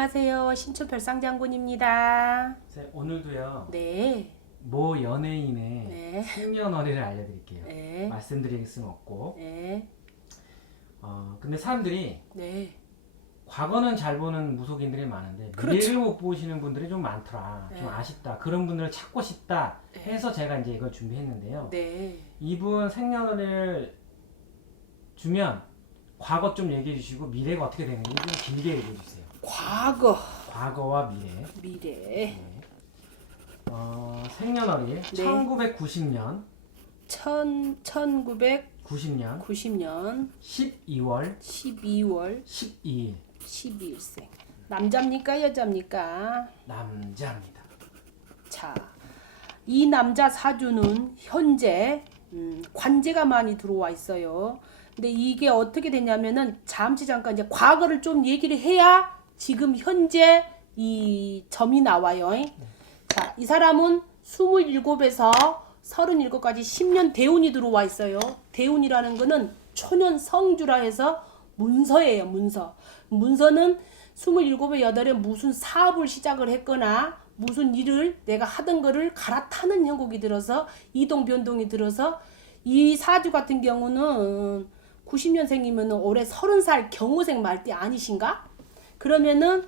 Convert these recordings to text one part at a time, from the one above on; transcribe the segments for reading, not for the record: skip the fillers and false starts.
안녕하세요. 신촌 별상장군입니다. 오늘도요. 네. 모 연예인의 네. 생년월일을 알려드릴게요. 네. 말씀드릴 순 없고. 네. 근데 사람들이 네. 과거는 잘 보는 무속인들이 많은데 그렇죠. 미래를 못 보시는 분들이 좀 많더라. 네. 좀 아쉽다. 그런 분들을 찾고 싶다 네. 해서 제가 이제 이걸 준비했는데요. 네. 이분 생년월일 주면 과거 좀 얘기해 주시고 미래가 어떻게 되는지 좀 길게 얘기해 주세요. 과거와 미래. 미래. 생년월일 네. 1990년 1990년 12월 12월 12일 12일생. 남자입니까? 여자입니까? 남자입니다. 자, 이 남자 사주는 현재 관제가 많이 들어와 있어요. 근데 이게 어떻게 되냐면은 잠깐 이제 과거를 좀 얘기를 해야 지금 현재 이 점이 나와요. 자, 이 사람은 27에서 37까지 10년 대운이 들어와 있어요. 대운이라는 거는 초년 성주라 해서 문서예요. 문서는 27에 8에 무슨 사업을 시작을 했거나 무슨 일을 내가 하던 거를 갈아타는 형국이 들어서 이동 변동이 들어서 이 사주 같은 경우는 90년생이면 올해 30살 경호생 말띠 아니신가? 그러면은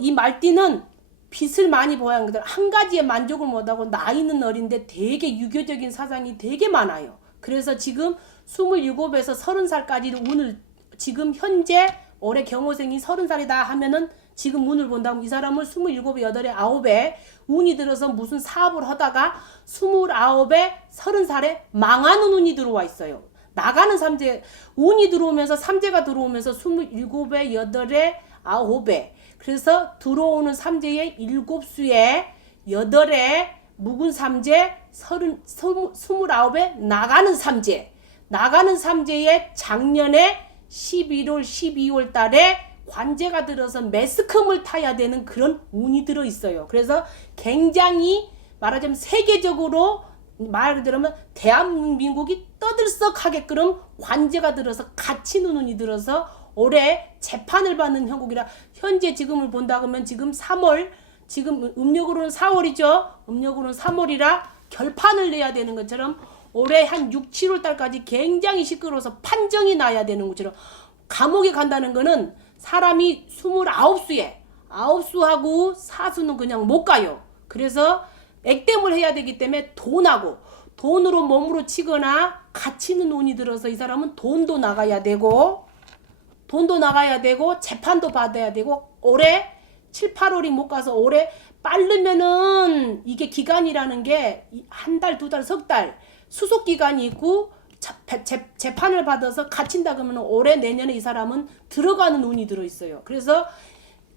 이 말띠는 빛을 많이 보아야 하거든. 한 가지에 만족을 못하고 나이는 어린데 되게 유교적인 사상이 되게 많아요. 그래서 지금 27에서 30살까지는 운을 지금 현재 올해 경호생이 30살이다 하면은 지금 운을 본다면 이 사람은 27에 8에 9에 운이 들어서 무슨 사업을 하다가 29에 30살에 망하는 운이 들어와 있어요. 나가는 삼재 운이 들어오면서 삼재가 들어오면서 27에 8에 9에 그래서 들어오는 삼재의 7수에 8에 묵은 삼재 29에 나가는 삼재의 작년에 11월 12월 달에 관제가 들어서 매스컴을 타야 되는 그런 운이 들어 있어요. 그래서 굉장히 말하자면 세계적으로 말 들으면 대한민국이 떠들썩하게끔 관제가 들어서 갇히는 운이 들어서 올해 재판을 받는 형국이라 현재 지금을 본다 그러면 지금 3월 지금 음력으로는 4월이죠. 음력으로는 3월이라 결판을 내야 되는 것처럼 올해 한 6, 7월 달까지 굉장히 시끄러워서 판정이 나야 되는 것처럼 감옥에 간다는 거는 사람이 29수에 9수하고 4수는 그냥 못 가요. 그래서 액땜을 해야 되기 때문에 돈으로 몸으로 치거나 갇히는 운이 들어서 이 사람은 돈도 나가야 되고 재판도 받아야 되고 올해 7, 8월이 못 가서 올해 빠르면은 이게 기간이라는 게 한 달, 두 달, 석 달 수속 기간이 있고 재판을 받아서 갇힌다 그러면 올해 내년에 이 사람은 들어가는 운이 들어 있어요. 그래서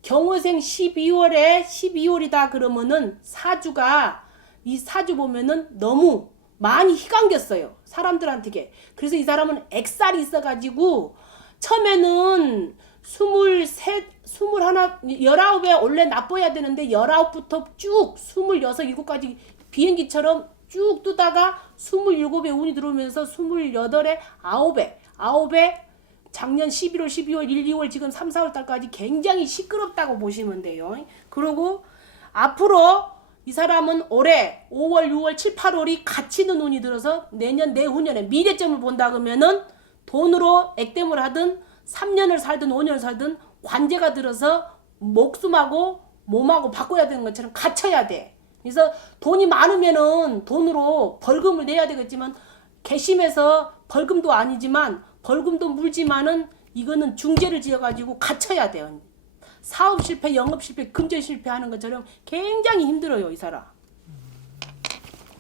경호생 12월이다 그러면은 사주가 이 사주 보면은 너무 많이 희강겼어요. 사람들한테. 그래서 이 사람은 액살이 있어가지고 처음에는 23, 21, 19에 원래 나빠야 되는데 19부터 쭉 26, 7까지 비행기처럼 쭉 뜨다가 27에 운이 들어오면서 28에 9에 작년 11월, 12월, 1, 2월 지금 3, 4월 달까지 굉장히 시끄럽다고 보시면 돼요. 그리고 앞으로 이 사람은 올해 5월, 6월, 7, 8월이 갇히는 운이 들어서 내년, 내후년에 미래점을 본다 그러면은 돈으로 액땜을 하든 3년을 살든 5년을 살든 관제가 들어서 목숨하고 몸하고 바꿔야 되는 것처럼 갇혀야 돼. 그래서 돈이 많으면은 돈으로 벌금을 내야 되겠지만 괘씸해서 벌금도 아니지만 벌금도 물지만은 이거는 중죄를 지어가지고 갇혀야 돼요. 사업 실패, 영업 실패, 금전 실패하는 것처럼 굉장히 힘들어요, 이 사람.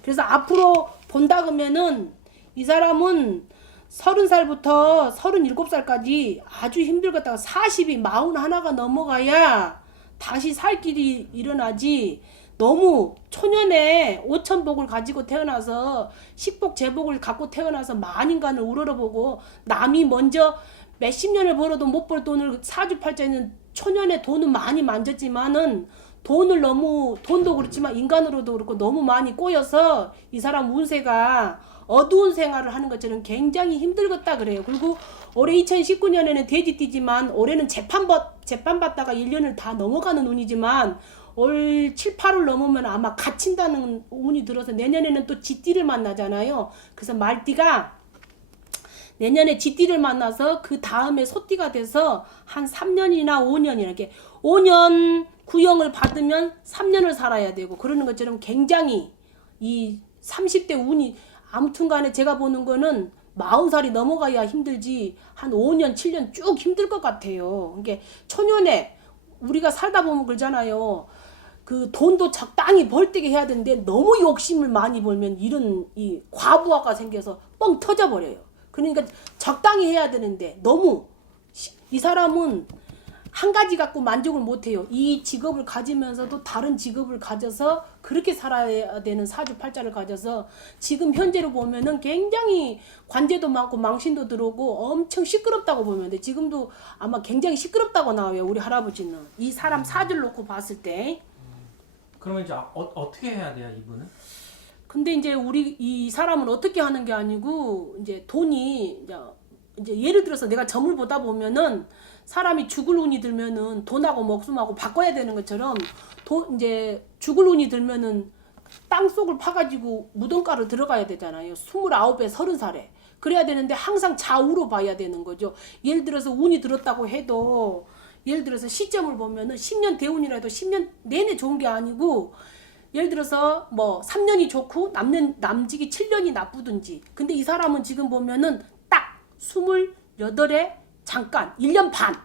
그래서 앞으로 본다 그러면은 이 사람은 30살부터 37살까지 아주 힘들겠다가 40이 41가 넘어가야 다시 살 길이 일어나지. 너무 초년에 5천복을 가지고 태어나서 식복 제복을 갖고 태어나서 만인간을 우러러보고 남이 먼저 몇십 년을 벌어도 못 벌 돈을 사주팔자에는 초년에 돈은 많이 만졌지만은 돈도 그렇지만 인간으로도 그렇고 너무 많이 꼬여서 이 사람 운세가 어두운 생활을 하는 것처럼 굉장히 힘들겠다 그래요. 그리고 올해 2019년에는 돼지띠지만 올해는 재판받다가 1년을 다 넘어가는 운이지만 올 7, 8월 넘으면 아마 갇힌다는 운이 들어서 내년에는 또 쥐띠를 만나잖아요. 그래서 말띠가 내년에 쥐띠를 만나서 그 다음에 소띠가 돼서 한 3년이나 5년이나 이렇게 5년 구형을 받으면 3년을 살아야 되고 그러는 것처럼 굉장히 이 30대 운이 아무튼 간에 제가 보는 거는 40살이 넘어가야 힘들지 한 5년 7년 쭉 힘들 것 같아요. 이게 초년에 우리가 살다 보면 그러잖아요. 그 돈도 적당히 벌되게 해야 되는데 너무 욕심을 많이 벌면 이런 이 과부하가 생겨서 뻥 터져 버려요. 그러니까 적당히 해야 되는데 너무 이 사람은 한 가지 갖고 만족을 못 해요. 이 직업을 가지면서도 다른 직업을 가져서 그렇게 살아야 되는 사주팔자를 가져서 지금 현재로 보면은 굉장히 관제도 많고 망신도 들어오고 엄청 시끄럽다고 보면 돼. 지금도 아마 굉장히 시끄럽다고 나와요. 우리 할아버지는. 이 사람 사주를 놓고 봤을 때. 그러면 이제 어떻게 해야 돼요, 이분은? 근데 이제 우리 이 사람은 어떻게 하는 게 아니고 이제 돈이 이제 예를 들어서 내가 점을 보다 보면은 사람이 죽을 운이 들면은 돈하고 목숨하고 바꿔야 되는 것처럼 이제 죽을 운이 들면은 땅 속을 파가지고 무덤가로 들어가야 되잖아요. 29에 30살에. 그래야 되는데 항상 좌우로 봐야 되는 거죠. 예를 들어서 운이 들었다고 해도 예를 들어서 시점을 보면은 10년 대운이라 해도 10년 내내 좋은 게 아니고 예를 들어서 뭐 3년이 좋고 남직이 7년이 나쁘든지 근데 이 사람은 지금 보면은 딱 28에 잠깐 1년 반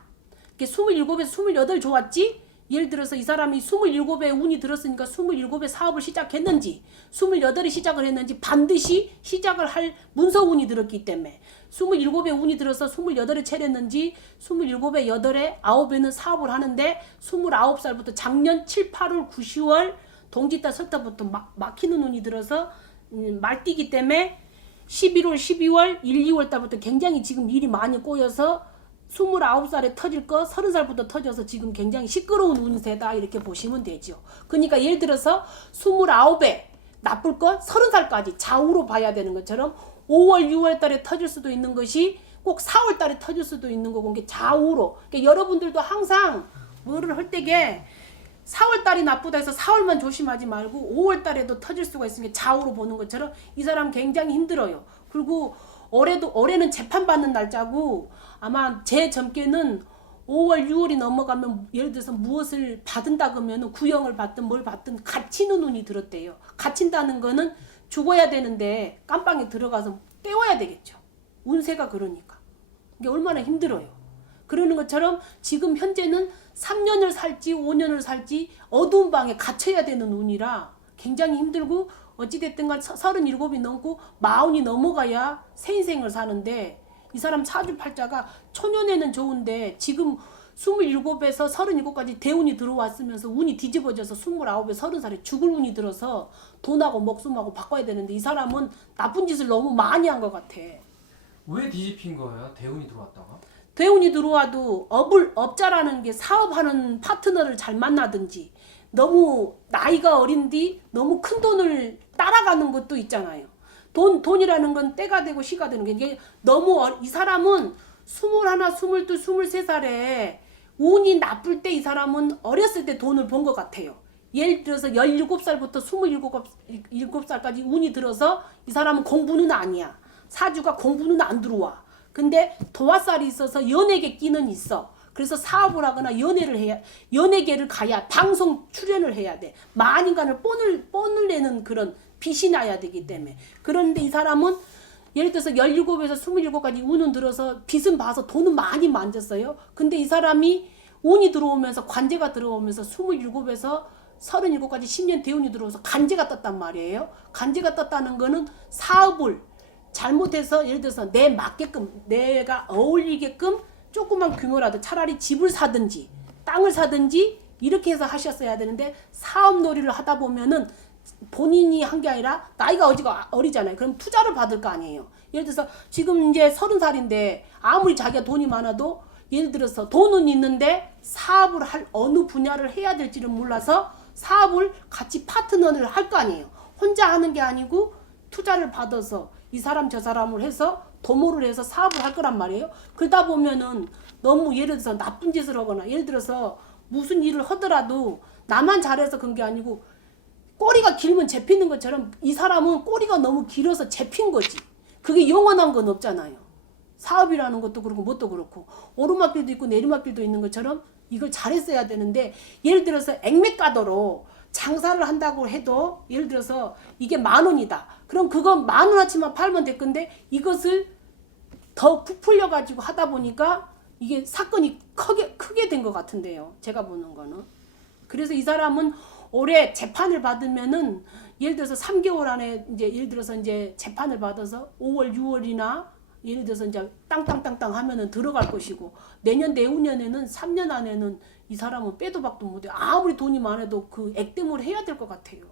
27에서 28 좋았지. 예를 들어서 이 사람이 27에 운이 들었으니까 27에 사업을 시작했는지 28에 시작을 했는지 반드시 시작을 할 문서운이 들었기 때문에 27에 운이 들어서 28에 차렸는지 27에 8에 9에는 사업을 하는데 29살부터 작년 7, 8월 9, 10월 동짓달 설달부터 막히는 운이 들어서 말띠기 때문에 11월 12월 1, 2월 달부터 굉장히 지금 일이 많이 꼬여서 29살에 터질 거 30살부터 터져서 지금 굉장히 시끄러운 운세다 이렇게 보시면 되죠. 그러니까 예를 들어서 29에 나쁠 거 30살까지 좌우로 봐야 되는 것처럼 5월 6월 달에 터질 수도 있는 것이 꼭 4월 달에 터질 수도 있는 거고 이게 좌우로. 그러니까 여러분들도 항상 뭐를 할 때게 4월 달이 나쁘다 해서 4월만 조심하지 말고 5월 달에도 터질 수가 있으니까 좌우로 보는 것처럼 이 사람 굉장히 힘들어요. 그리고 올해는 재판받는 날짜고 아마 제 점괘는 5월 6월이 넘어가면 예를 들어서 무엇을 받은다 그러면 구형을 받든 뭘 받든 갇히는 운이 들었대요. 갇힌다는 거는 죽어야 되는데 깜빵에 들어가서 때워야 되겠죠. 운세가 그러니까. 이게 얼마나 힘들어요. 그러는 것처럼 지금 현재는 3년을 살지 5년을 살지 어두운 방에 갇혀야 되는 운이라 굉장히 힘들고 어찌됐든 간 37이 넘고 40이 넘어가야 새 인생을 사는데 이 사람 사주팔자가 초년에는 좋은데 지금 27에서 37까지 대운이 들어왔으면서 운이 뒤집어져서 29에 30살에 죽을 운이 들어서 돈하고 목숨하고 바꿔야 되는데 이 사람은 나쁜 짓을 너무 많이 한 것 같아. 왜 뒤집힌 거예요? 대운이 들어왔다가? 대운이 들어와도 업자라는 게 사업하는 파트너를 잘 만나든지 너무 나이가 어린디 너무 큰 돈을 따라가는 것도 있잖아요. 돈이라는 건 때가 되고 시가 되는 게 이게 너무 이 사람은 21, 22, 23살에 운이 나쁠 때 이 사람은 어렸을 때 돈을 번 것 같아요. 예를 들어서 17살부터 27살까지 운이 들어서 이 사람은 공부는 아니야. 사주가 공부는 안 들어와. 근데 도화살이 있어서 연예계 끼는 있어. 그래서 사업을 하거나 연예계를 가야 방송 출연을 해야 돼. 만인간을 뻔을 내는 그런 빛이 나야 되기 때문에. 그런데 이 사람은 예를 들어서 17에서 27까지 운은 들어서 빛은 봐서 돈은 많이 만졌어요. 근데 이 사람이 운이 들어오면서 관제가 들어오면서 27에서 37까지 10년 대운이 들어오면서 간제가 떴단 말이에요. 간제가 떴다는 거는 사업을 잘못해서 예를 들어서 내 맞게끔 내가 어울리게끔 조그만 규모라도 차라리 집을 사든지 땅을 사든지 이렇게 해서 하셨어야 되는데 사업놀이를 하다 보면은 본인이 한 게 아니라 나이가 어리잖아요. 그럼 투자를 받을 거 아니에요. 예를 들어서 지금 이제 30살인데 아무리 자기가 돈이 많아도 예를 들어서 돈은 있는데 사업을 할 어느 분야를 해야 될지를 몰라서 사업을 같이 파트너를 할 거 아니에요. 혼자 하는 게 아니고 투자를 받아서 이 사람 저 사람을 해서 도모를 해서 사업을 할 거란 말이에요. 그러다 보면은 너무 예를 들어서 나쁜 짓을 하거나 예를 들어서 무슨 일을 하더라도 나만 잘해서 그런 게 아니고 꼬리가 길면 잡히는 것처럼 이 사람은 꼬리가 너무 길어서 잡힌 거지. 그게 영원한 건 없잖아요. 사업이라는 것도 그렇고 뭣도 그렇고 오르막길도 있고 내리막길도 있는 것처럼 이걸 잘했어야 되는데 예를 들어서 액면가도로 장사를 한다고 해도 예를 들어서 이게 10,000원이다. 그럼 그건 10,000원어치만 팔면 될 건데 이것을 더 부풀려 가지고 하다 보니까 이게 사건이 크게 된 것 같은데요. 제가 보는 거는. 그래서 이 사람은 올해 재판을 받으면은 예를 들어서 3개월 안에 이제 예를 들어서 이제 재판을 받아서 5월, 6월이나 예를 들어서 이제 땅땅땅땅 하면은 들어갈 것이고 내년 내후년에는 3년 안에는 이 사람은 빼도 박도 못해. 아무리 돈이 많아도 그 액땜을 해야 될 것 같아요.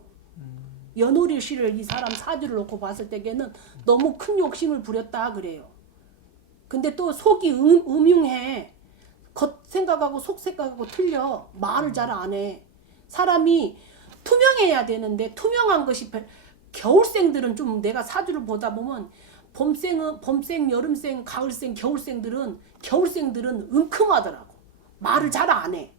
연호리 씨를 이 사람 사주를 놓고 봤을 때에는 너무 큰 욕심을 부렸다 그래요. 근데 또 속이 음흉해. 겉 생각하고 속 생각하고 틀려. 말을 잘 안 해. 사람이 투명해야 되는데 투명한 것이 겨울생들은 좀 내가 사주를 보다 보면 봄생, 여름생, 가을생, 겨울생들은 은큼하더라고. 말을 잘 안 해.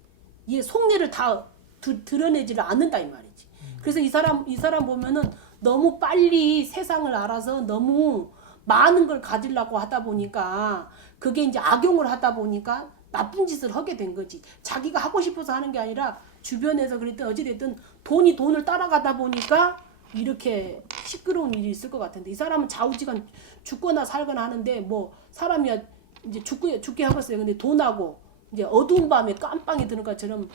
얘 속내를 다 드러내지를 않는다 이 말이지. 그래서 이 사람 보면은 너무 빨리 세상을 알아서 너무 많은 걸 가지려고 하다 보니까 그게 이제 악용을 하다 보니까 나쁜 짓을 하게 된 거지. 자기가 하고 싶어서 하는 게 아니라 주변에서 그랬든 어찌됐든 돈이 돈을 따라가다 보니까 이렇게 시끄러운 일이 있을 것 같은데 이 사람은 좌우지간 죽거나 살거나 하는데 뭐 사람이야 이제 죽게 하겠어요. 근데 돈하고 이제 어두운 밤에 깜빵이 드는 것처럼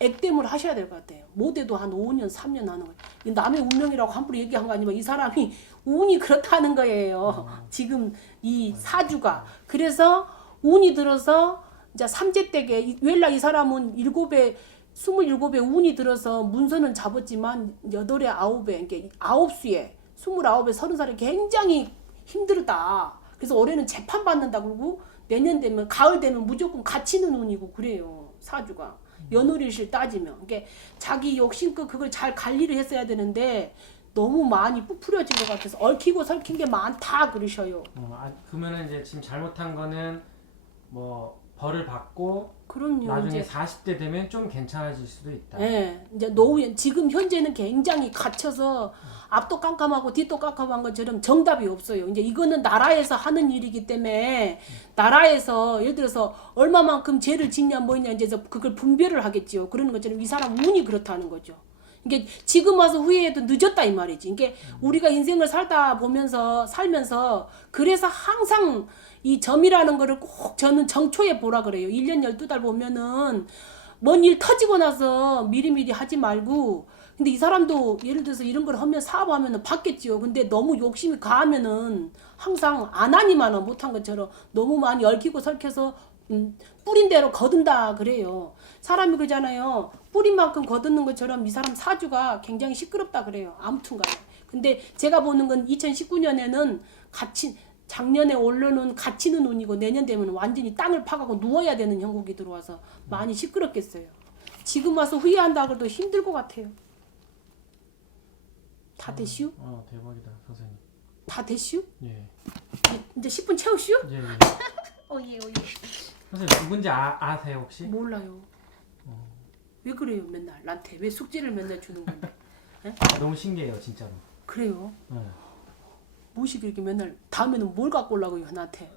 액땜을 하셔야 될 것 같아요. 못해도 한 5년, 3년 하는 거예요. 남의 운명이라고 함부로 얘기한 거 아니면 이 사람이 운이 그렇다는 거예요. 지금 이 사주가. 그래서 운이 들어서 이제 삼재댁에 웰라 이 사람은 27에 운이 들어서 문서는 잡았지만 8에 9에 그러니까 9수에 29에 30살에 굉장히 힘들다. 그래서 올해는 재판 받는다 그러고 내년 되면 가을 되면 무조건 갇히는 운이고 그래요. 사주가. 연월일실 따지면. 그러니까 자기 욕심껏 그걸 잘 관리를 했어야 되는데 너무 많이 부풀어진 것 같아서 얽히고 설킨 게 많다 그러셔요. 그러면은 이제 지금 잘못한 거는 뭐 벌을 받고 그럼요. 나중에 이제 40대 되면 좀 괜찮아질 수도 있다. 네, 이제 노후에 지금 현재는 굉장히 갇혀서 앞도 깜깜하고 뒤도 깜깜한 것처럼 정답이 없어요. 이제 이거는 나라에서 하는 일이기 때문에 나라에서 예를 들어서 얼마만큼 죄를 짓냐 뭐냐 이제 그걸 분별을 하겠지요. 그러는 것처럼 이 사람 운이 그렇다는 거죠. 이게 지금 와서 후회해도 늦었다 이 말이지. 이게 우리가 인생을 살면서 그래서 항상 이 점이라는 거를 꼭 저는 정초에 보라 그래요. 1년 12달 보면은 뭔 일 터지고 나서 미리미리 하지 말고 근데 이 사람도 예를 들어서 이런 걸 하면 사업하면은 받겠지요. 근데 너무 욕심이 가하면은 항상 안 하니만은 못한 것처럼 너무 많이 얽히고 설켜서 뿌린 대로 거둔다 그래요. 사람이 그러잖아요. 뿌린 만큼 거두는 것처럼 이 사람 사주가 굉장히 시끄럽다 그래요. 아무튼간에. 근데 제가 보는 건 2019년에는 작년에 올려놓은 갇히는 운이고 내년 되면 완전히 땅을 파가고 누워야 되는 형국이 들어와서 많이 시끄럽겠어요. 지금 와서 후회한다 그래도 힘들 것 같아요. 다 되시오? 대박이다 선생님. 다 되시오? 예. 이제 10분 채우시오? 예. 어예. 선생님 누군지 아세요 혹시? 몰라요. 왜 그래요 맨날 나한테 왜 숙제를 맨날 주는 건데? 너무 신기해요 진짜로. 그래요? 네. 무엇이 그렇게 맨날 다음에는 뭘 갖고 오려고요 나한테?